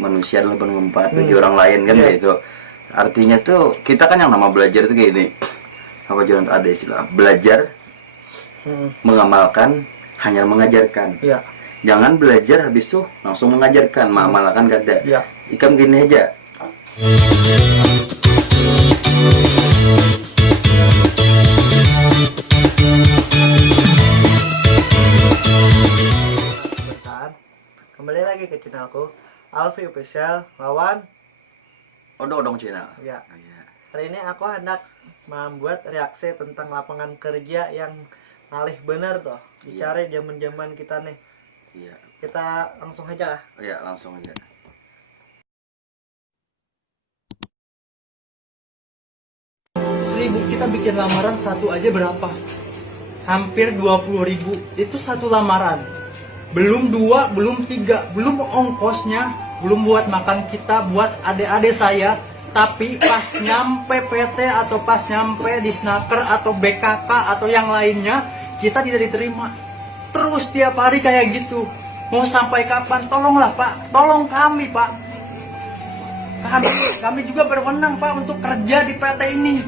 manusia adalah bermanfaat bagi orang lain kan kayak itu. Artinya tuh kita kan yang nama belajar tuh kayak ini. Apa jangan ada istilah belajar mengamalkan hanya mengajarkan. Jangan belajar habis tuh langsung mengajarkan, mengamalkan kada. Ikam gini aja. Kembali lagi ke channelku Alfi Official lawan Odong channel. Hari ini aku hendak membuat reaksi tentang lapangan kerja yang ngalih bener tuh. Bicara zaman-zaman kita nih. Kita langsung aja lah. Langsung aja. Kita bikin lamaran satu aja berapa? Hampir 20.000. Itu satu lamaran. Belum 2, belum 3, belum ongkosnya, belum buat makan kita, buat adik-adik saya. Tapi pas nyampe PT atau pas nyampe di Snaker atau BKK atau yang lainnya, kita tidak diterima. Terus tiap hari kayak gitu. Mau sampai kapan? Tolonglah Pak, tolong kami Pak. Kami juga berwenang Pak untuk kerja di PT ini.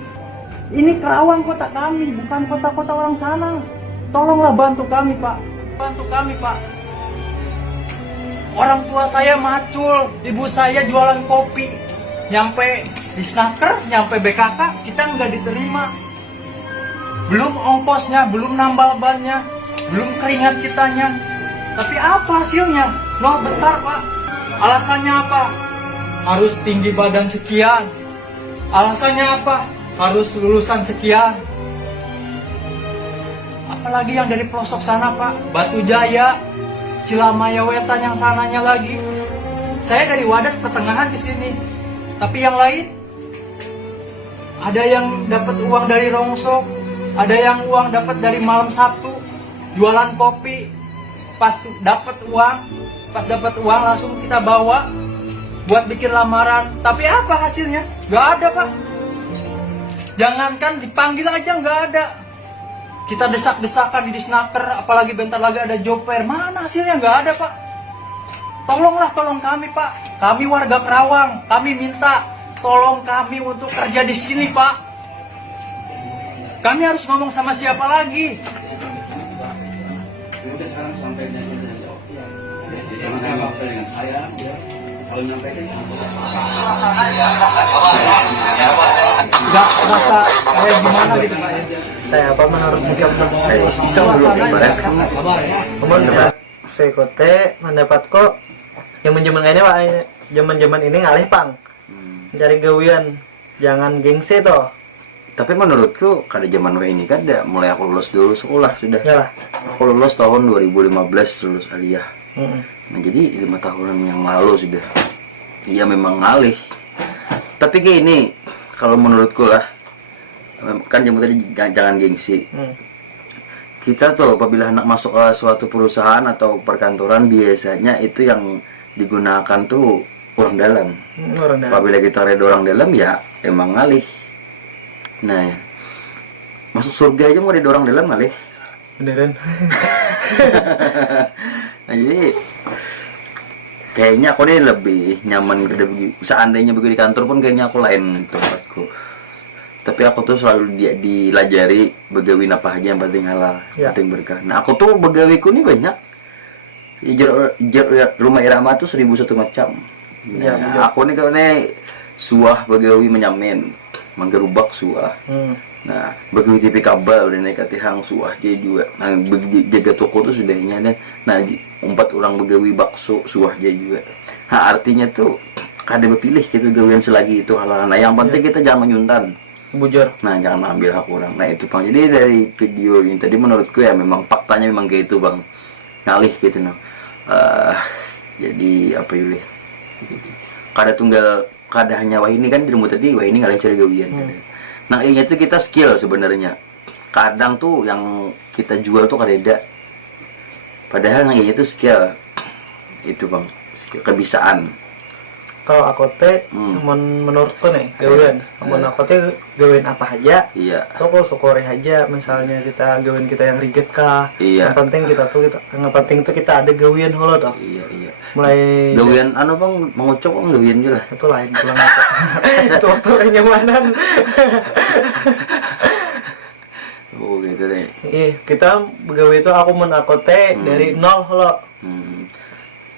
Ini Kerawang kota kami, bukan kota-kota orang sana. Tolonglah bantu kami Pak. Bantu kami Pak. Orang tua saya macul, ibu saya jualan kopi. Nyampe di Snaker, nyampe BKK, kita nggak diterima. Belum ongkosnya, belum nambal bannya, belum keringat kitanya. Tapi apa hasilnya? Nol besar Pak. Alasannya apa? Harus tinggi badan sekian. Alasannya apa? Harus lulusan sekian. Apalagi yang dari pelosok sana Pak, Batu Jaya, Cilamaya Wetan yang sananya lagi. Saya dari Wadas pertengahan ke sini. Tapi yang lain, ada yang dapat uang dari Rongsok, ada yang uang dapat dari malam Sabtu, jualan kopi. Pas dapat uang langsung kita bawa buat bikin lamaran. Tapi apa hasilnya? Gak ada Pak. Jangankan dipanggil aja nggak ada. Kita desak-desakan di Snaker, apalagi bentar lagi ada job fair. Mana hasilnya? Nggak ada Pak. Tolonglah, tolong kami Pak. Kami warga Kerawang, kami minta tolong kami untuk kerja di sini Pak. Kami harus ngomong sama siapa lagi? Udah sekarang sampai dengan saya. Kalau nyampe ke nggak rasa kayak gimana gitu Pak ya? Kayak apa menurut saya kote mendapat kok zaman-zaman ini Pak, zaman-zaman ini ngalih Pang mencari gawian, jangan gengsi toh. Tapi menurutku kada zaman ini kan mulai aku lulus dulu sekolah sudah. Aku lulus tahun 2015 lulus aliyah. Nah jadi 5 tahunan yang lalu sudah. Iya memang ngalih. Tapi kayak ini kalau menurutku lah, kan jamu tadi jangan gengsi. Kita tuh apabila hendak masuk ke suatu perusahaan atau perkantoran biasanya itu yang digunakan tuh orang dalam. Apabila kita ada orang dalam ya emang ngalih. Nah ya. Masuk surga aja mau ada orang dalam ngalih. Beneran. Nah jadi kayaknya aku nih lebih nyaman kerja seandainya begitu di kantor pun kayaknya aku lain tempatku. Tapi aku tuh selalu dilajari begawi apa aja yang penting halal, penting berkah. Nah aku tuh begawiku nih banyak. Rumah irama tuh 1001 macam. Nah, aku nih kalau nih suah begawi menyamin, menggerubak suah. Nah, begitu TV kabel udah naik katihang suah dia juga. Nah, jaga toko tuh sudahnya ada. Nah, 4 orang begawi bakso suah dia juga. Nah, artinya tuh kada berpilih gitu gawian selagi itu halal. Nah, yang penting kita jangan menyuntan. Bujur. Nah, jangan ambil hak orang. Nah, itu Bang. Jadi dari video ini tadi menurutku ya memang faktanya memang kayak itu, Bang. Ngalih gitu noh. Jadi apa yuli? Kada hanya wah ini kan dirimu tadi wah ini ngalih cari gawian. Nah ini tuh kita skill sebenarnya. Kadang tuh yang kita jual tuh kadeda. Padahal yang itu skill. Itu Bang, skill kebisaan. kalau aku teh menurutku nih gawean aku teh gawean apa aja aku syukuri aja, misalnya kita gawean kita yang ribet kah, yang penting kita ada gawean holo toh. Mulai gawean bang mengucap gawean juga lah itu lain pulang itu waktu kenyamanan. Oh gitu deh. Kita begawe itu aku teh dari nol holo.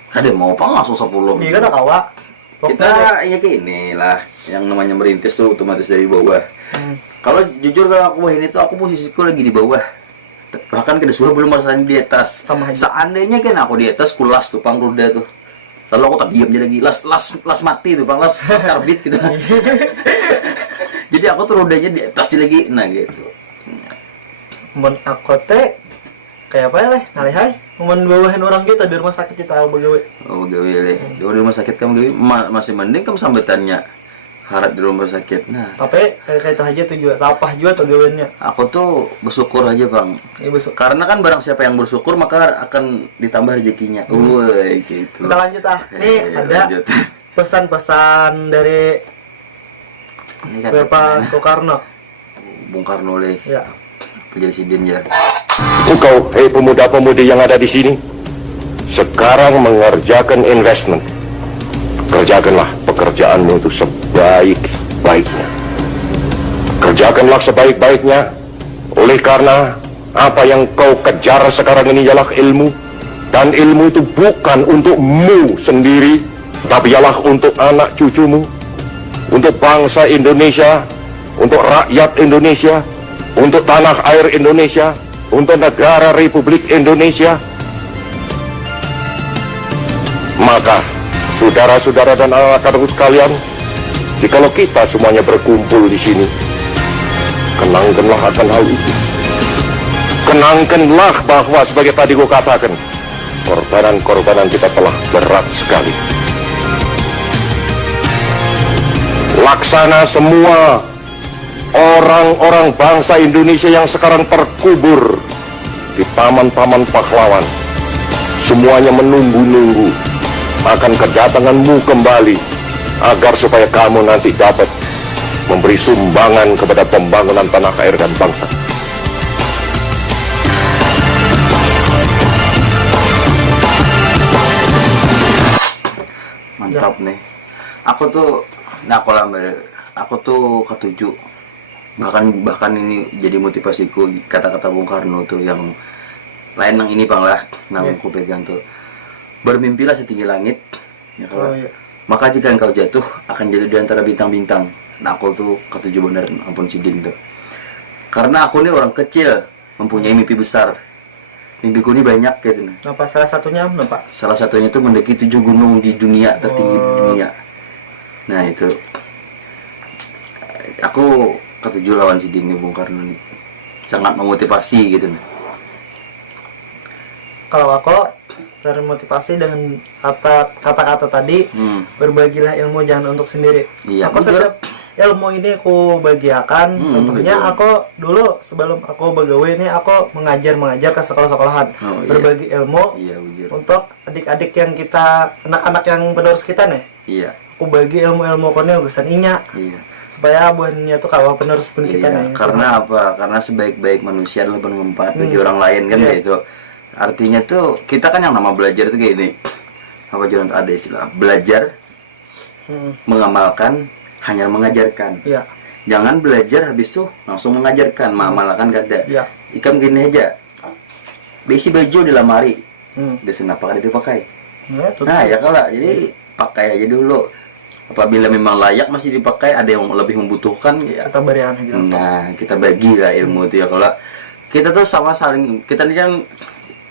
Kade mau apa langsung 10. Iya kan kawa. Kita ya kayak inilah yang namanya merintis tuh otomatis dari bawah. Kalau jujur kalau aku ini tuh aku posisiku lagi di bawah. Bahkan ke disuruh belum merasain di atas. Seandainya kan aku di atas kulas tuh pang roda tuh. Lalu aku tak diam jadi lagi las mati tuh pang las karbit gitu. Jadi aku tuh rodanya di atas lagi gitu. Mun aku teh kayak apa ya leh ngalihai mun bawahin orang kita di rumah sakit kita begawe. Oh begawe leh. Di rumah sakit kamu begawe masih mending kamu sambutannya harap di rumah sakit. Nah, tapi kayak itu aja tuh juga apa juga tuh gawennya. Aku tuh bersyukur aja, Bang. Iya, bersyukur. Karena kan barang siapa yang bersyukur maka akan ditambah rezekinya. Woi, gitu. Kita lanjut Nih ada pesan-pesan dari Bapak Soekarno. Bung Karno leh. Ya. Presiden ya. Engkau, hei pemuda-pemudi yang ada di sini, sekarang mengerjakan investment. Kerjakanlah pekerjaanmu itu sebaik-baiknya. Kerjakanlah sebaik-baiknya, oleh karena apa yang kau kejar sekarang ini ialah ilmu. Dan ilmu itu bukan untukmu sendiri, tapi ialah untuk anak cucumu, untuk bangsa Indonesia, untuk rakyat Indonesia, untuk tanah air Indonesia, untuk negara Republik Indonesia. Maka saudara-saudara dan anak-anakku sekalian, jikalau kita semuanya berkumpul di sini, kenangkanlah akan hal itu. Kenangkanlah bahwa sebagai tadi gua katakan, korbanan-korbanan kita telah berat sekali. Laksana semua orang-orang bangsa Indonesia yang sekarang terkubur di taman-taman pahlawan, semuanya menunggu-nunggu akan kedatanganmu kembali, agar supaya kamu nanti dapat memberi sumbangan kepada pembangunan tanah air dan bangsa. Mantap nih. Aku tuh ketujuh. Bahkan ini jadi motivasiku, kata-kata Bung Karno tuh yang lain yang ini Bang lah, aku pegang tuh. Bermimpilah setinggi langit, ya kalau maka jika engkau jatuh akan jatuh di antara bintang-bintang. Nah aku tuh ketujuh bener, ampun Sidin tuh. Karena aku nih orang kecil mempunyai mimpi besar. Mimpiku ini banyak gitu. Apa salah satunya apa? Salah satunya tuh mendaki 7 gunung di dunia tertinggi di dunia. Nah itu aku ketujuh lawan si Dini Bung Karno nih, sangat memotivasi gitu nih. Kalau aku termotivasi dengan kata-kata tadi, berbagilah ilmu jangan untuk sendiri. Iya, aku setiap ilmu ini aku bagiakan. Contohnya betul. Aku dulu sebelum aku begawe ini aku mengajar ke sekolah-sekolahan, berbagi ilmu untuk adik-adik yang kita, anak-anak yang penerus kita nih. Iya. Aku bagi ilmu-ilmu konel urusan inya. Iya. Supaya buahnya tuh kalau penerus pun kita nih. Karena apa? Karena sebaik-baik manusia adalah bermanfaat bagi orang lain kan gitu. Artinya tuh kita kan yang nama belajar tuh kayak ini. Apa jangan ada istilah belajar, mengamalkan, hanya mengajarkan. Iya. Jangan belajar habis tuh langsung mengajarkan, mengamalkan kada. Iya. Ikan gini aja. Besi baju di lamari. Dia kenapa kada dipakai? Nah ya kalau jadi pakai aja dulu. Apabila memang layak masih dipakai, ada yang lebih membutuhkan ya kita berikan aja. Nah kita bagi lah ilmu itu ya. Kalau kita tuh sama saling, kita ini kan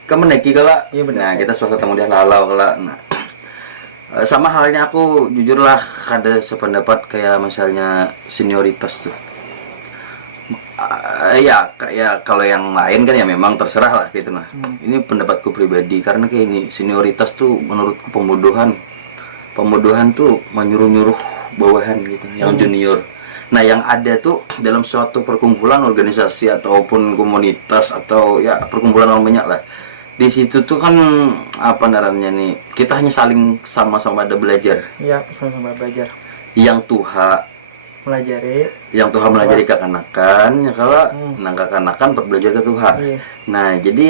kemeneki kalau nah kita suka ketemu dia lalau kalau nah sama halnya aku jujurlah ada sependapat kayak misalnya senioritas tuh. Ya kayak kalau yang lain kan ya memang terserah lah gitu nah. Ini pendapatku pribadi karena kayak ini senioritas tuh menurutku pembodohan tuh menyuruh-nyuruh bawahan gitu, yang junior. Nah, yang ada tuh dalam suatu perkumpulan organisasi ataupun komunitas atau ya perkumpulan orang banyak lah. di situ tuh kan apa namanya nih, kita hanya saling sama-sama ada belajar. Iya, sama-sama belajar. Yang Tuhan melajari kekanakan, ya kalau kekanakan untuk belajar ke Tuhan. Iya. Nah, jadi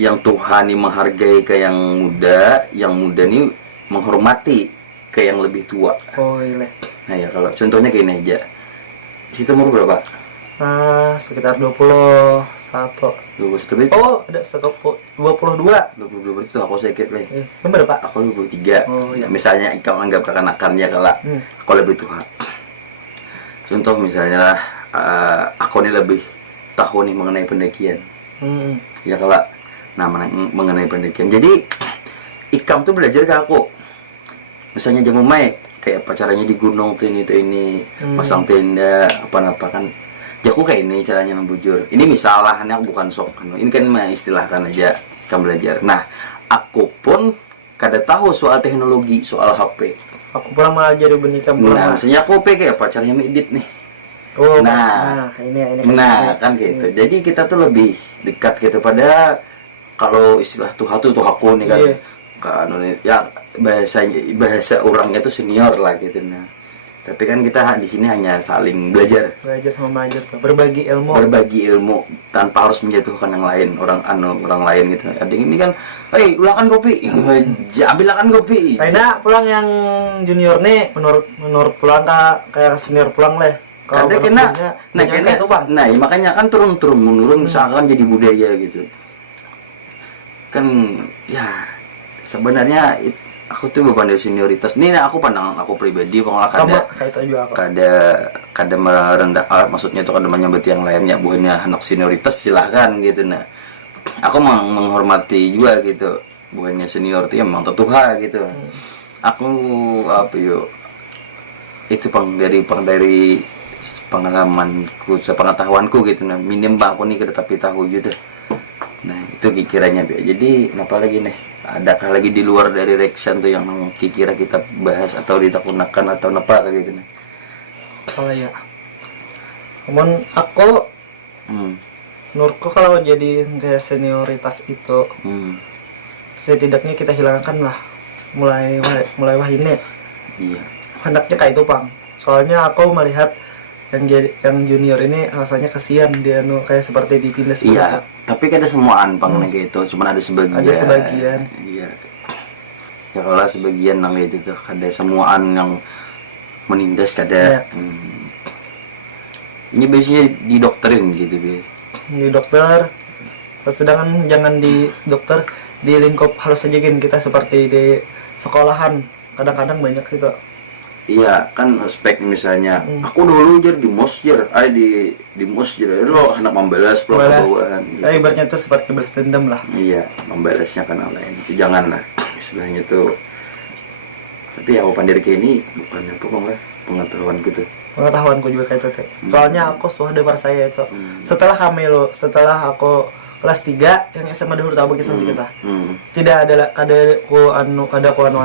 yang Tuhan nih menghargai ke yang muda nih menghormati ke yang lebih tua. Oh iya. Nah ya, kalau contohnya kayak ini aja. Situ umur berapa? Sekitar 21. 21. Oh, ada 22. 22 berarti tuh aku sedikit lah. Berapa? Aku 23. Oh iya. Misalnya kau anggap kekanakannya kalau aku lebih tua. Contoh misalnya aku ini lebih tahu nih mengenai pendakian. Ya kalau mengenai pendakian. Jadi Ikam tuh belajar ke aku. Misalnya jamu mai kayak pacaranya di gunung tuh ini pasang tenda apa kan. Ya aku kayak ini caranya membujur. Ini misalnya aku bukan sok. Ini kan istilahkan aja kamu belajar. Nah, aku pun kada tahu soal teknologi, soal HP. Aku pernah mengajari benika. Nah, misalnya aku kayak pacarnya medit nih. Oh, ini kan gitu. Jadi kita tuh lebih dekat gitu pada kalau istilah tuh aku nih kan. Yeah. Kan ya bahasa orangnya tuh senior lah gitu. Nah, tapi kan kita di sini hanya saling belajar sama belajar tuh, berbagi ilmu tanpa harus menjatuhkan yang lain, orang lain gitu. Ada ini kan, ulakan kopi, ambilkan kopi. Karena pulang yang junior nih menurut pulang kayak senior pulang lah. Kada kena, nah ya makanya kan turun menurun seakan jadi budaya gitu. Kan ya sebenarnya aku tuh beban dari senioritas. Nih aku pandang aku pribadi pengolah kada merendah, maksudnya itu kada menyambut yang lainnya, bukannya anak senioritas silahkan gitu. Nah aku menghormati juga gitu, bukannya senior tuh ya memang tetuha gitu. Aku apa yuk itu dari pengalamanku, sepengetahuanku gitu. Nah minim aku nih tapi tahu gitu. Nah itu kikirannya. Jadi apa lagi nih, adakah lagi di luar dari Rexan tuh yang kira kita bahas atau ditakunakan atau apa kayak gitu nih? Oh ya, namun aku menurutku kalau jadi kayak senioritas itu setidaknya kita hilangkan lah mulai wah ini. Iya. Hendaknya kayak itu Pang. Soalnya aku melihat yang junior ini rasanya kasihan dia kayak seperti ditindas. Iya, tapi kan ada semuaan Pang gitu, cuma ada sebagian. Iya. Ya kalau sebagian nang itu tuh ada semuaan yang menindas kada. Ini biasanya didokterin gitu biasa. Di dokter. Sedangkan jangan di dokter, di lingkup harus saja kita seperti di sekolahan. Kadang-kadang banyak gitu. Iya kan aspek misalnya aku dulu jadi di mosjer, di mosjer lo anak membalas bawahan. Gitu. Ibaratnya itu seperti balas dendam lah. Iya, membalasnya kan lain. Itu janganlah istilahnya tuh. Tapi aku pandiri kayak ini bukannya pokoknya lah pengetahuan gitu. Pengetahuanku juga kayak itu. Soalnya aku sudah dengar saya itu. Setelah aku kelas 3 yang SMA dahulu tahu bagi kita. Tidak ada ku anu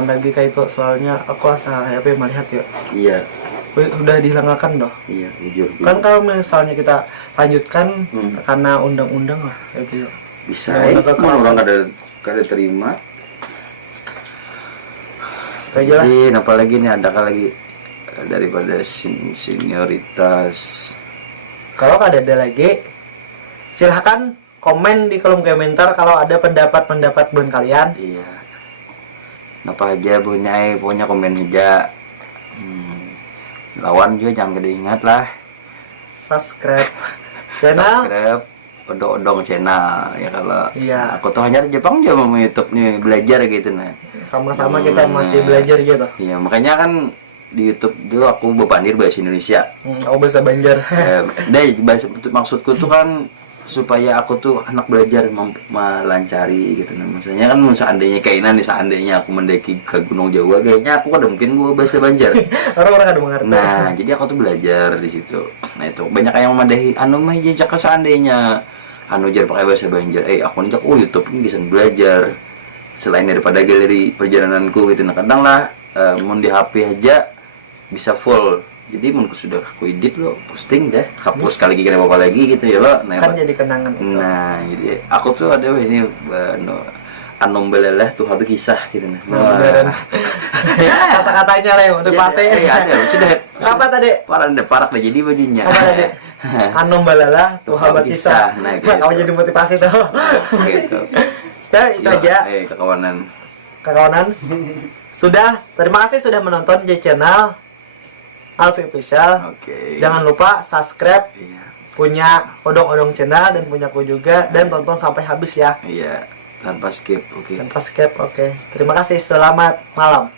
lagi kayak itu, soalnya aku asa HP melihat ya. Iya. Udah dihilangkan doh. Iya, jujur. Kan kalau misalnya kita lanjutkan karena undang-undang lah itu ya. Bisa. Orang kada terima. Jadi apalagi nih adakah lagi daripada senioritas? Kalau ada lagi silahkan komen di kolom komentar kalau ada pendapat buat kalian. Iya. Apa aja punya komen aja. Lawan juga jangan gede ingat lah. Subscribe channel. Odong channel ya kalau. Iya. Aku tuh hanya Jepang aja mau YouTube nih belajar gitu nah. Sama-sama kita masih belajar gitu. Iya makanya kan di YouTube juga aku berpandir bahasa Indonesia. Aku bahasa Banjar. Maksudku tuh kan supaya aku tuh anak belajar melancari gitu. Nah, maksudnya kan seandainya kainan nih, seandainya aku mendaki ke Gunung Jawa, kayaknya aku kan mungkin gua bahasa Banjar. Orang-orang ada mengerti. Nah, jadi aku tuh belajar di situ. Nah, itu banyak yang madahi mah jejak seandainya jar pakai bahasa Banjar. Aku nih YouTube ini bisa belajar selain daripada galeri perjalananku gitu. Nah, kadang lah mau di HP aja bisa full Jadi menurut sudah aku edit lo posting deh, hapus sekali lagi apa lagi gitu ya lo. Nah, Kan jadi kenangan. nah jadi aku tuh ada ini anombelelah tuh habis kisah gitu nah. Kata-katanya Leo udah pasti. Iya ada sudah. Apa tadi? Parak dah jadi bajunya. Apa tadi? Anombalala tuh habat kisah. Nah, gitu. Kamu jadi motivasi tuh. Gitu. Ya itu aja. Kekawanan. Sudah, terima kasih sudah menonton J Channel Alfi Official. Oke. Jangan lupa subscribe. Iya. Punya Odong-Odong Channel dan punya aku juga, dan tonton sampai habis ya. Iya, tanpa skip. Oke. Tanpa skip. Oke. Terima kasih. Selamat malam.